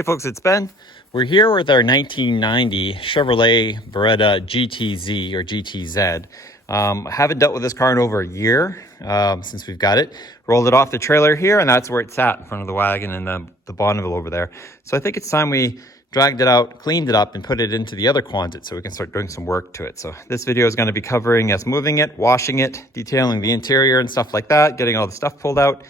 Hey folks, it's Ben. We're here with our 1990 Chevrolet Beretta GTZ or GTZ. I haven't dealt with this car in over a year since we've got it. Rolled it off the trailer here, and that's where it sat in front of the wagon and the Bonneville over there. So I think it's time we dragged it out, cleaned it up, and put it into the other Quonset so we can start doing some work to it. So this video is going to be covering us moving it, washing it, detailing the interior and stuff like that, getting all the stuff pulled out.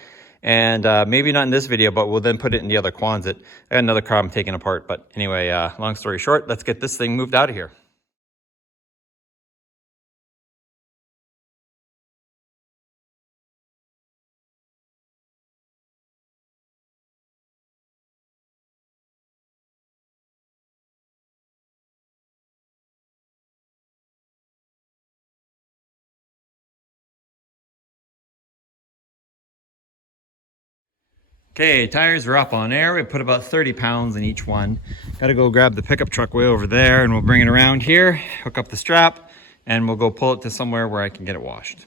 And maybe not in this video, but we'll then put it in the other Quonset. I got another car I'm taking apart, but anyway, long story short, let's get this thing moved out of here. Okay, tires are up on air. We put about 30 pounds in each one. Gotta go grab the pickup truck way over there and we'll bring it around here, hook up the strap, and we'll go pull it to somewhere where I can get it washed.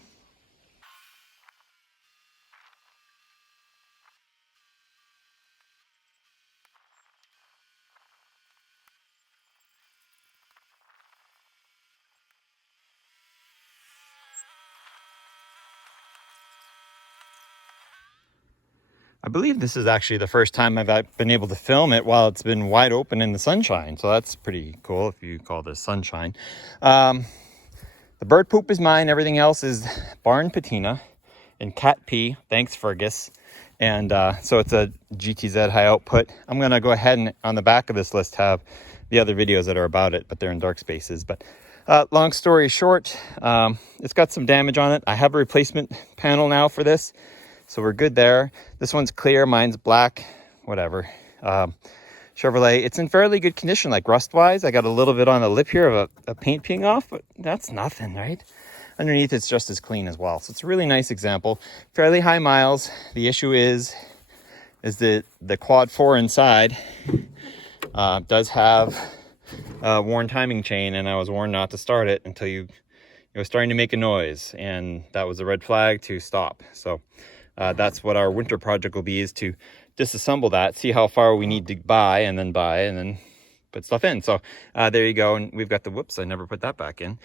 I believe this is actually the first time I've been able to film it while it's been wide open in the sunshine. So that's pretty cool if you call this sunshine. The bird poop is mine. Everything else is barn patina and cat pee. Thanks, Fergus. And so it's a GTZ high output. I'm going to go ahead and on the back of this list have the other videos that are about it, but they're in dark spaces. But long story short, it's got some damage on it. I have a replacement panel now for this. So we're good there. This one's clear, mine's black, whatever. Chevrolet, it's in fairly good condition, like rust-wise. I got a little bit on the lip here of a paint peeing off, but that's nothing, right? Underneath, it's just as clean as well. So it's a really nice example. Fairly high miles. The issue is that the quad 4 inside does have a worn timing chain, and I was warned not to start it until it was starting to make a noise, and that was a red flag to stop. So that's what our winter project will be, is to disassemble that, see how far we need to buy and then put stuff in. So there you go. And we've got the, whoops, I never put that back in.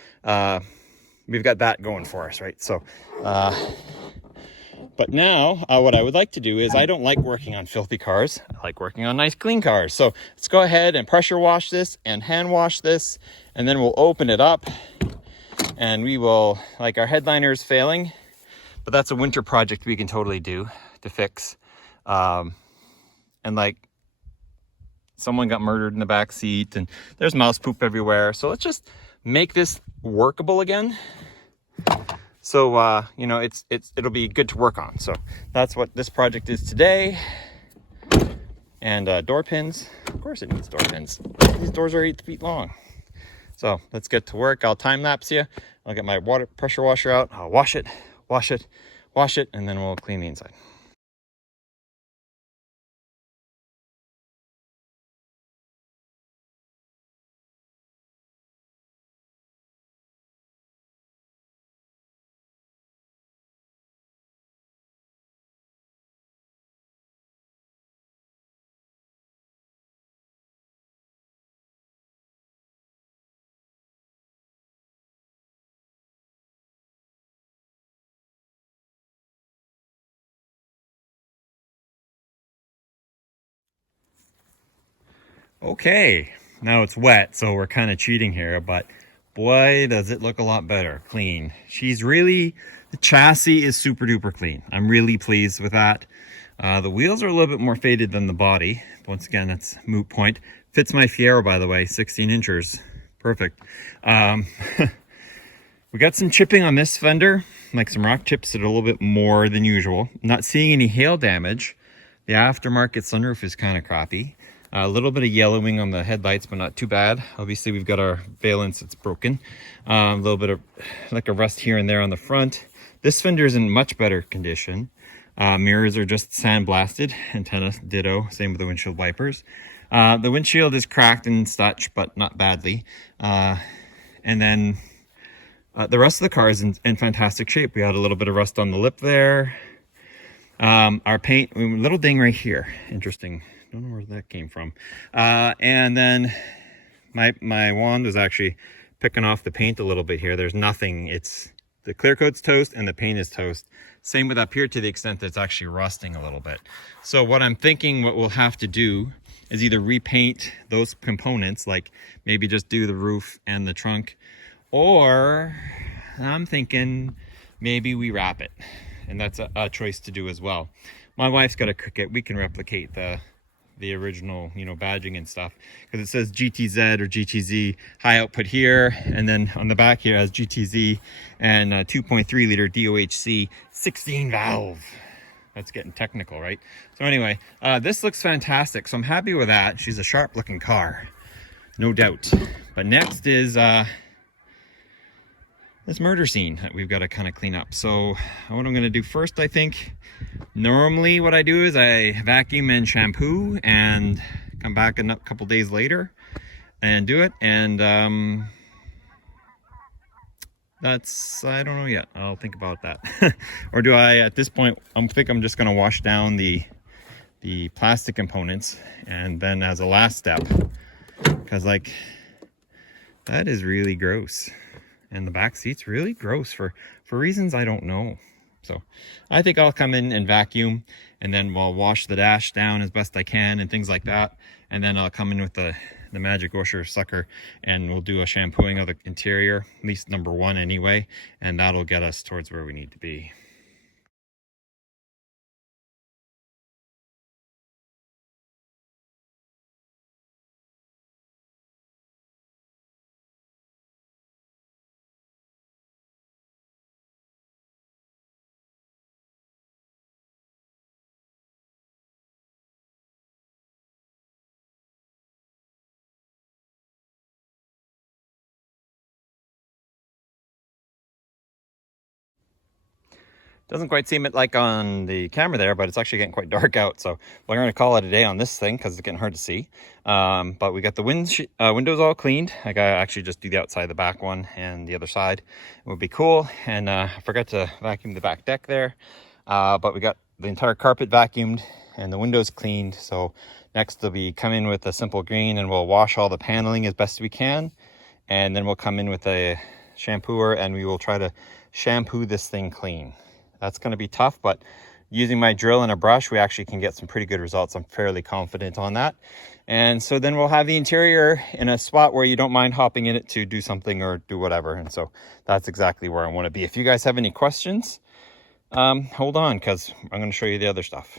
We've got that going for us, right? So, but now what I would like to do is, I don't like working on filthy cars. I like working on nice, clean cars. So let's go ahead and pressure wash this and hand wash this, and then we'll open it up and we will, like, our headliner is failing, but that's a winter project we can totally do to fix. And like, someone got murdered in the back seat and there's mouse poop everywhere. So let's just make this workable again. So, you know, it'll be good to work on. So that's what this project is today. And door pins, of course it needs door pins. These doors are 8 feet long. So let's get to work. I'll time lapse you. I'll get my pressure washer out. I'll wash it, and then we'll clean the inside. Okay, now it's wet, so we're kind of cheating here, but boy, does it look a lot better. Clean. The chassis is super duper clean. I'm really pleased with that. The wheels are a little bit more faded than the body. Once again, that's moot point. Fits my Fiero, by the way, 16 inches. Perfect. We got some chipping on this fender, like some rock chips that are a little bit more than usual. Not seeing any hail damage. The aftermarket sunroof is kind of crappy. A little bit of yellowing on the headlights, but not too bad. Obviously, we've got our valence that's broken. A little bit of like a rust here and there on the front. This fender is in much better condition. Mirrors are just sandblasted. Antenna ditto. Same with the windshield wipers. The windshield is cracked and such, but not badly. And then the rest of the car is in fantastic shape. We had a little bit of rust on the lip there. Our paint, little ding right here. Interesting Don't know where that came from. And then my wand was actually picking off the paint a little bit here. There's nothing. It's the clear coat's toast and the paint is toast. Same with up here to the extent that it's actually rusting a little bit. So what I'm thinking what we'll have to do is either repaint those components, like maybe just do the roof and the trunk, or I'm thinking maybe we wrap it. And that's a choice to do as well. My wife's got a Cricut. We can replicate the original, you know, badging and stuff, because it says GTZ or GTZ high output here, and then on the back here has GTZ and 2.3 liter DOHC 16 valve. That's getting technical, right? So anyway, this looks fantastic, so I'm happy with that. She's a sharp looking car, no doubt. But next is this murder scene that we've got to kind of clean up. So what I'm going to do first, I think, normally what I do is I vacuum and shampoo and come back a couple days later and do it. And that's, I don't know yet. I'll think about that. Or do I, at this point, I think I'm just going to wash down the plastic components, and then as a last step, because like that is really gross. And the back seat's really gross for reasons I don't know. So I think I'll come in and vacuum, and then we'll wash the dash down as best I can and things like that. And then I'll come in with the magic washer sucker, and we'll do a shampooing of the interior, at least number one anyway. And that'll get us towards where we need to be. Doesn't quite seem it like on the camera there, but it's actually getting quite dark out. So we're going to call it a day on this thing because it's getting hard to see. But we got the windows all cleaned. I got to actually just do the outside, the back one, and the other side. It would be cool. And I forgot to vacuum the back deck there. But we got the entire carpet vacuumed and the windows cleaned. So next we'll be coming with a simple green, and we'll wash all the paneling as best we can. And then we'll come in with a shampooer, and we will try to shampoo this thing clean. That's going to be tough, but using my drill and a brush, we actually can get some pretty good results. I'm fairly confident on that. And so then we'll have the interior in a spot where you don't mind hopping in it to do something or do whatever. And so that's exactly where I want to be. If you guys have any questions, hold on, because I'm going to show you the other stuff.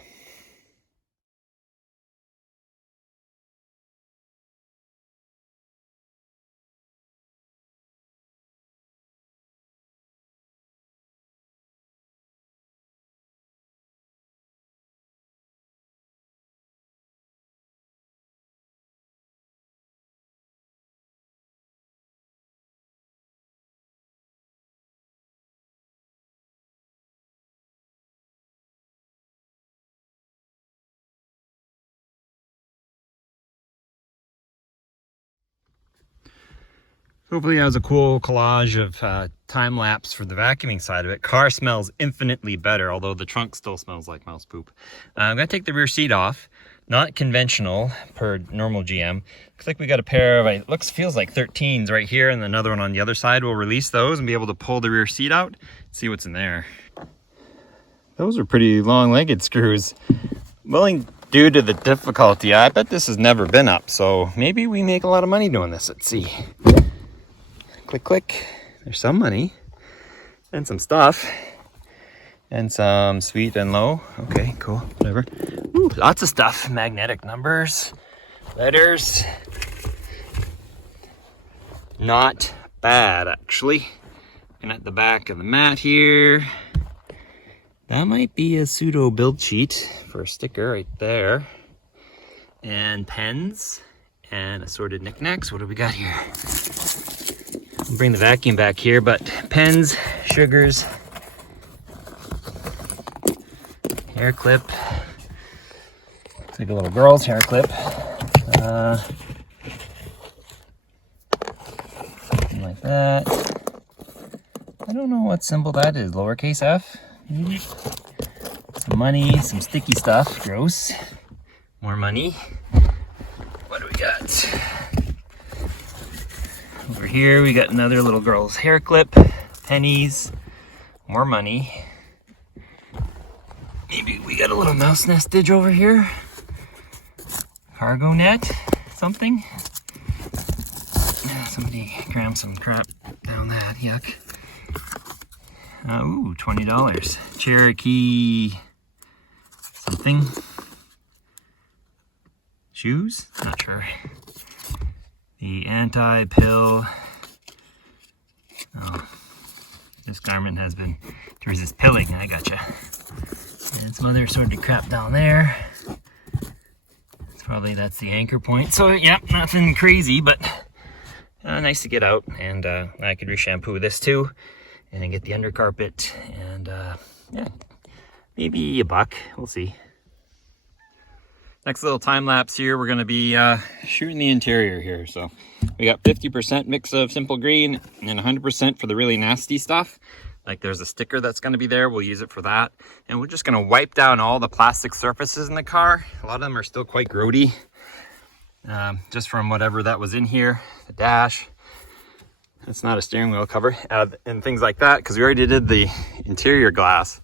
Hopefully that was a cool collage of time lapse for the vacuuming side of it. Car smells infinitely better, although the trunk still smells like mouse poop. I'm gonna take the rear seat off. Not conventional per normal GM. Looks like we got a pair of, feels like 13s right here, and another one on the other side. We'll release those and be able to pull the rear seat out, see what's in there. Those are pretty long-legged screws. Well, due to the difficulty, I bet this has never been up, so maybe we make a lot of money doing this. Let's see. Click, click. There's some money and some stuff and some sweet and low. Okay, cool, whatever. Ooh, lots of stuff. Magnetic numbers, letters. Not bad, actually. Looking at the back of the mat here. That might be a pseudo build sheet for a sticker right there. And pens and assorted knickknacks. What do we got here? I'll bring the vacuum back here, but pens, sugars, hair clip. Looks like a little girl's hair clip. Something like that. I don't know what symbol that is. Lowercase f, maybe? Some money, some sticky stuff. Gross. More money. What do we got? Over here we got another little girl's hair clip. Pennies. More money. Maybe we got a little mouse nestage over here. Cargo net. Something. Somebody crammed some crap down that. Yuck. Ooh, $20. Cherokee. Something. Shoes? Not sure. The anti-pill. Oh, this garment has been, there's this pilling, I gotcha. And some other assorted crap down there. It's probably, that's the anchor point. So yeah, nothing crazy, but nice to get out. And I could re-shampoo this too. And then get the undercarpet. And yeah, maybe $1. We'll see. Next little time lapse here, we're going to be shooting the interior here. So we got 50% mix of simple green and then 100% for the really nasty stuff. Like there's a sticker that's going to be there. We'll use it for that. And we're just going to wipe down all the plastic surfaces in the car. A lot of them are still quite grody. Just from whatever that was in here. The dash. It's not a steering wheel cover. And things like that, because we already did the interior glass.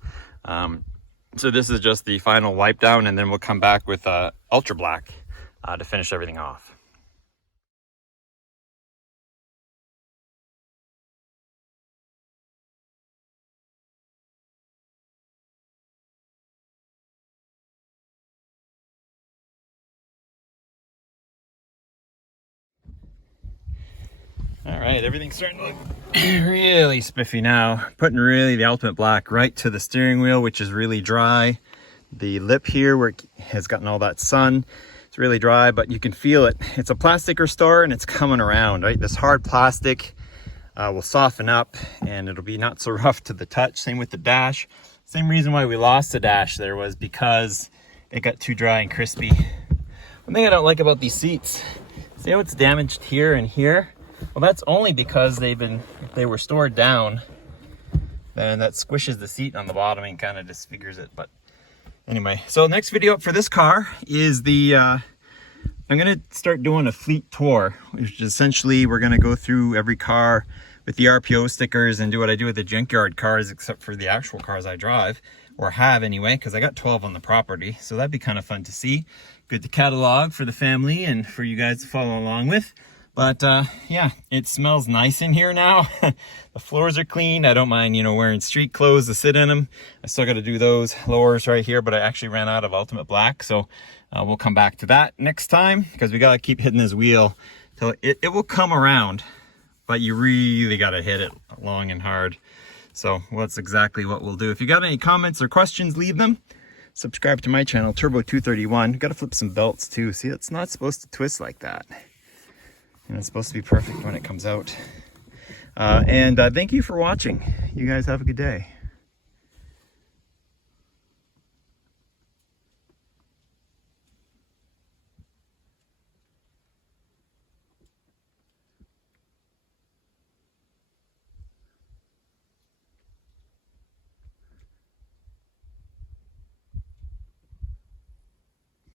So this is just the final wipe down, and then we'll come back with ultra black to finish everything off. All right, everything's starting to look really spiffy now. Putting really the ultimate black right to the steering wheel, which is really dry. The lip here where it has gotten all that sun, it's really dry, but you can feel it. It's a plastic restore and it's coming around, right? This hard plastic will soften up and it'll be not so rough to the touch. Same with the dash. Same reason why we lost the dash there was because it got too dry and crispy. One thing I don't like about these seats, see how it's damaged here and here? Well, that's only because if they were stored down, then that squishes the seat on the bottom and kind of disfigures it. But anyway, so next video up for this car is I'm going to start doing a fleet tour, which is essentially we're going to go through every car with the RPO stickers and do what I do with the junkyard cars, except for the actual cars I drive, or have anyway, because I got 12 on the property. So that'd be kind of fun to see. Good to catalog for the family and for you guys to follow along with. But yeah, it smells nice in here now. The floors are clean. I don't mind, wearing street clothes to sit in them. I still got to do those lowers right here, but I actually ran out of ultimate black. So we'll come back to that next time because we got to keep hitting this wheel till it will come around, but you really got to hit it long and hard. So that's exactly what we'll do. If you got any comments or questions, leave them. Subscribe to my channel, Turbo231. Got to flip some belts too. See, it's not supposed to twist like that. And it's supposed to be perfect when it comes out. And thank you for watching. You guys have a good day.